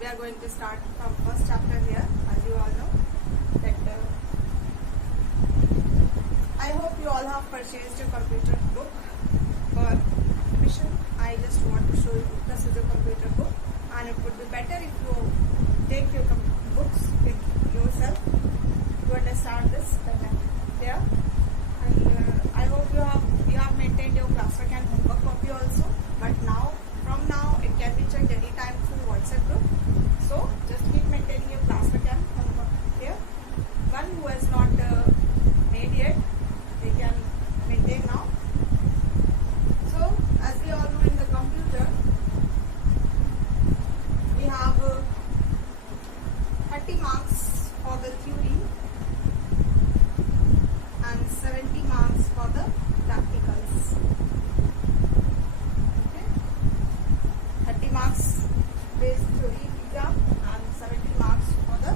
we are going to start from first chapter here. As you all know that I hope you all have purchased your computer book for admission. I just want to show you this is a computer book, and it would be better if you take your books with yourself to understand this better. Yeah, and I hope you have maintained your classwork and homework copy also. But from now it can be checked anytime through WhatsApp group. So just keep maintaining your classwork and homework here. One who has not made yet, they can maintain now. So as we all know, in the computer we have 30 marks for the theory and 70 marks for the practicals. Okay, 30 marks based theory exam and 70 marks for the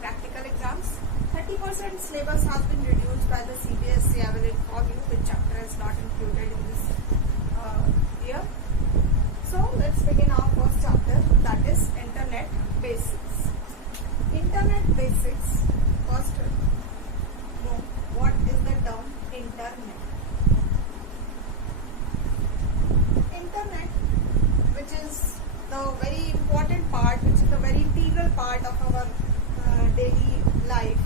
practical exams. 30% syllabus has been reduced by the CBSE. I will inform you which chapter is not included in this year. So let's begin our first chapter, that is Internet Basics. Internet Basics. First, know what is the term Internet. Internet, which is the very important part, which is the very integral part of our daily life,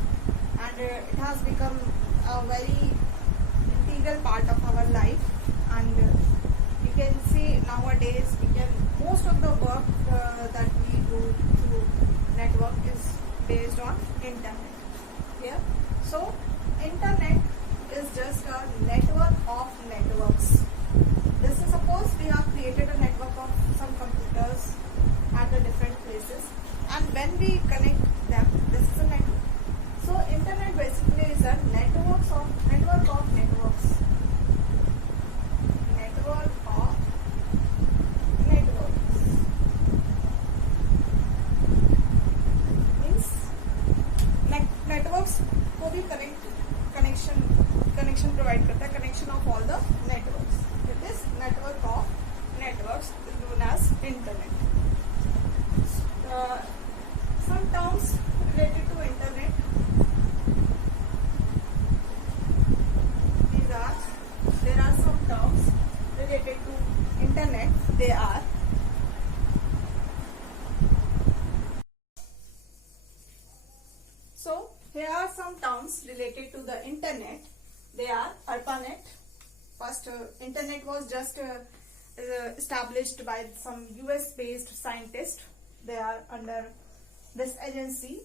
and it has become a very integral part of our life. And you can see nowadays most of the work that we do through network is based on internet. Yeah. So internet is just a network of networks. This is, suppose we have created a network of some computers at the different places, and when we connect them, this is a network. So internet basically is a network of networks. Network of networks means networks को भी connection provide करता है, connection of all the networks. It is network of networks known as internet. Some terms related to internet. There are some terms related to internet. They are here are some terms related to the internet. They are ARPANET. First, internet was just established by some US based scientists. They are under this agency,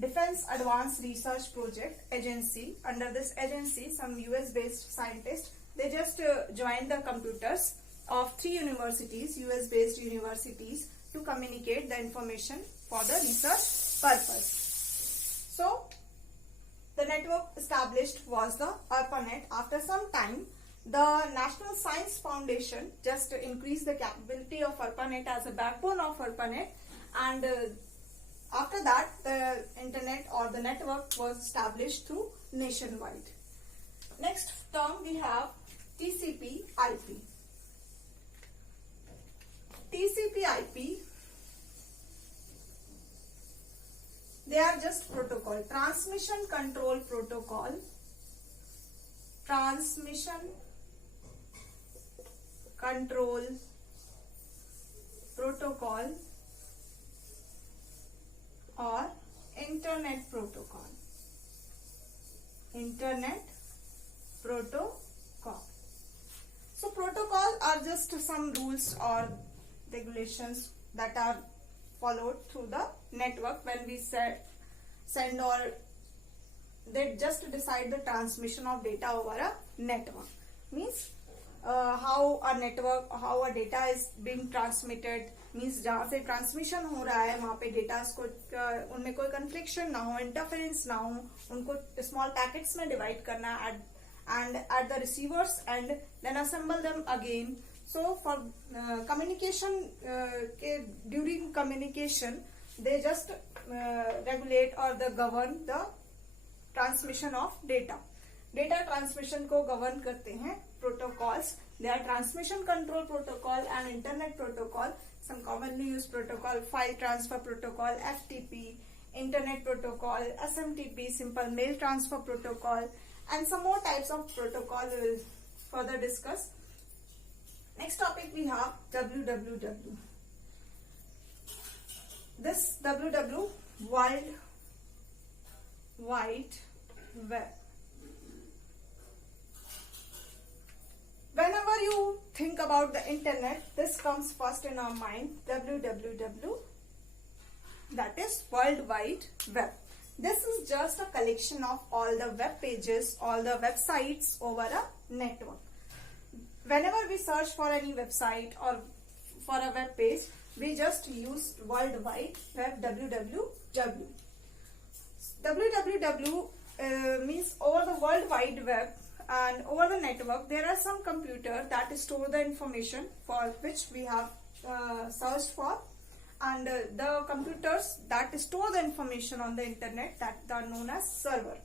Defense Advanced Research Project Agency. Under this agency, some US based scientists, they just joined the computers of 3 universities, US based universities, to communicate the information for the research purpose. So the network established was the ARPANET. After some time, the National Science Foundation just increased the capability of ARPANET as a backbone of ARPANET, and after that the internet or the network was established through nationwide. Next term we have TCP/IP. TCP/IP, they are just protocol, transmission control protocol. Transmission control protocol or internet protocol. Internet protocol. So protocol are just some rules or regulations that are followed through the network when we send or they just decide the transmission of data over a network. Means how a data is being transmitted, means जहाँ से transmission हो रहा है वहाँ पे data को उनमें कोई कन्फ्लिक्शन ना हो, इंटरफेरेंस ना हो, उनको स्मॉल पैकेट्स में डिवाइड करना and at the receivers and then assemble them again. So for communication, during communication they just regulate or they govern the transmission of data. Data transmission को govern करते हैं protocols. They are transmission control protocol and internet protocol. some commonly used protocol, file transfer protocol, FTP, internet protocol, SMTP, simple mail transfer protocol, and some more types of protocol we will further discuss. Next topic we have www. This www, World Wide Web. Whenever you think about the internet, this comes first in our mind, www, that is World Wide Web. This is just a collection of all the web pages, all the websites over a network. Whenever we search for any website or for a web page, we just use World Wide Web, www. www means over the World Wide Web, and over the network there are some computers that store the information for which we have searched for, and the computers that store the information on the internet that are known as server,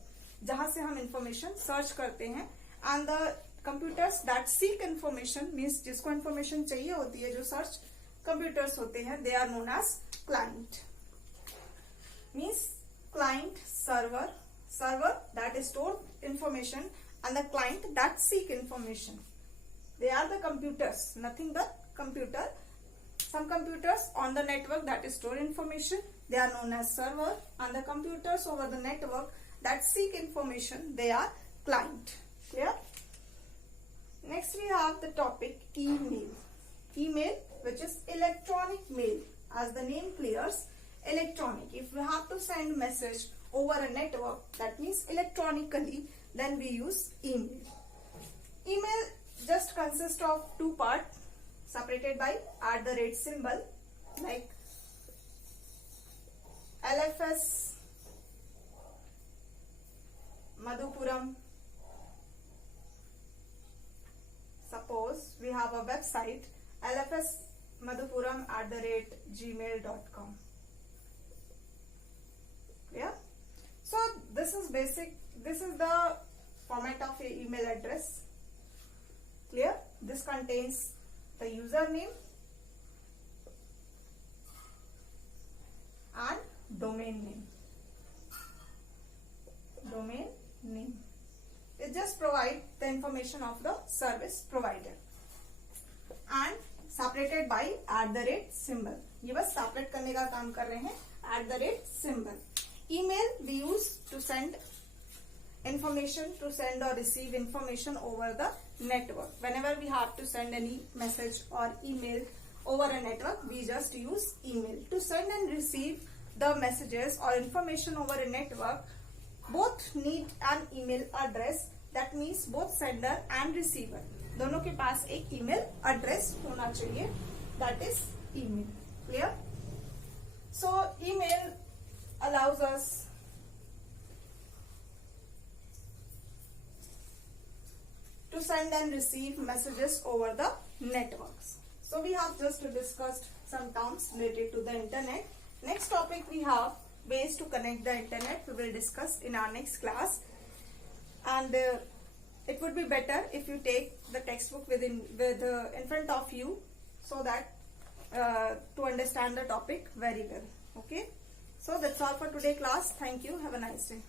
जहाँ से हम information search करते हैं, and the computers that seek information means जिसको information चाहिए होती है, जो search computers होते हैं, they are known as client. Means client, server that store information, and the client that seek information. They are the computers, nothing but computer. Some computers on the network that store information, they are known as server, and the computers over the network that seek information, they are client. Clear? Next we have the topic email. Email, which is electronic mail. As the name clears, electronic. If we have to send message over a network, that means electronically, then we use email. Email just consists of two parts separated by @ symbol, like LFS Madhupuram. Suppose we have a website LFS Madhupuram @gmail.com. Yeah. So this is basic. This is the format of your email address. Clear? This contains the username and domain name. Domain name. It just provides the information of the service provider, and separated by @ symbol. ये बस separate करने का काम कर रहे हैं, @ symbol. Email we use to send information, to send or receive information over the network. Whenever we have to send any message or email over a network, we just use email. To send and receive the messages or information over a network, both need an email address. That means both sender and receiver, दोनों के पास एक email address होना चाहिए. That is email. Clear? So email allows us to send and receive messages over the networks. So we have just discussed some terms related to the internet. Next topic we have ways to connect the internet. We will discuss in our next class, and it would be better if you take the textbook in front of you, so that to understand the topic very well. Okay, so that's all for today class. Thank you. Have a nice day.